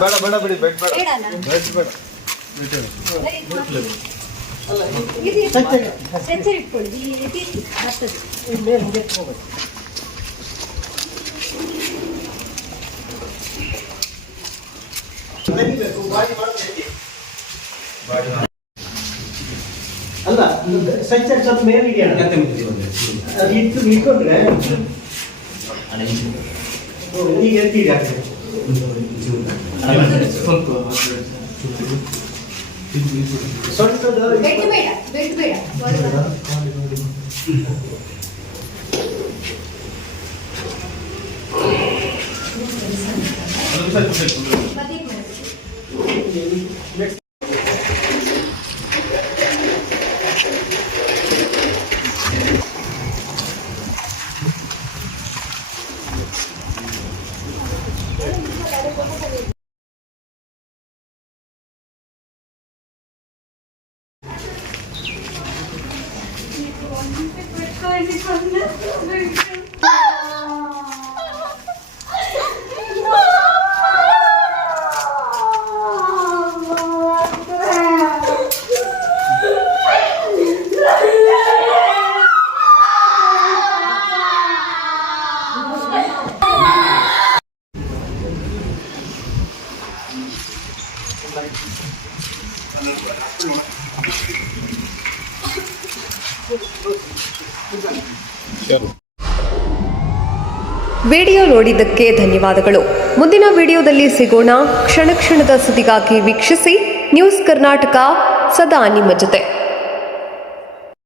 ಬೇಡ ಬಿಡಿ ಬೆಡ್ ಬೇಡ ಬೆಡ್ ಬೇಡ ಅಲ್ಲ ಸ್ಟ್ರೆಚರ್ ಸ್ವಲ್ಪ ಮೇಲೆ ಇದೆಯಲ್ಲ ಅದು ಇಟ್ಟು ನಿಂತ್ಕೊಂಡ್ರೆ ಈಗ ಎತ್ತಿದೆ ಆಗ್ತದೆ ವಿಡಿಯೋ ನೋಡಿದ್ದಕ್ಕೆ ಧನ್ಯವಾದಗಳು. ಮುಂದಿನ ವಿಡಿಯೋದಲ್ಲಿ ಸಿಗೋಣ. ಕ್ಷಣ ಕ್ಷಣದ ಸುದ್ದಿಗಾಗಿ ವೀಕ್ಷಿಸಿ ನ್ಯೂಸ್ ಕರ್ನಾಟಕ, ಸದಾ ನಿಮ್ಮ ಜೊತೆ.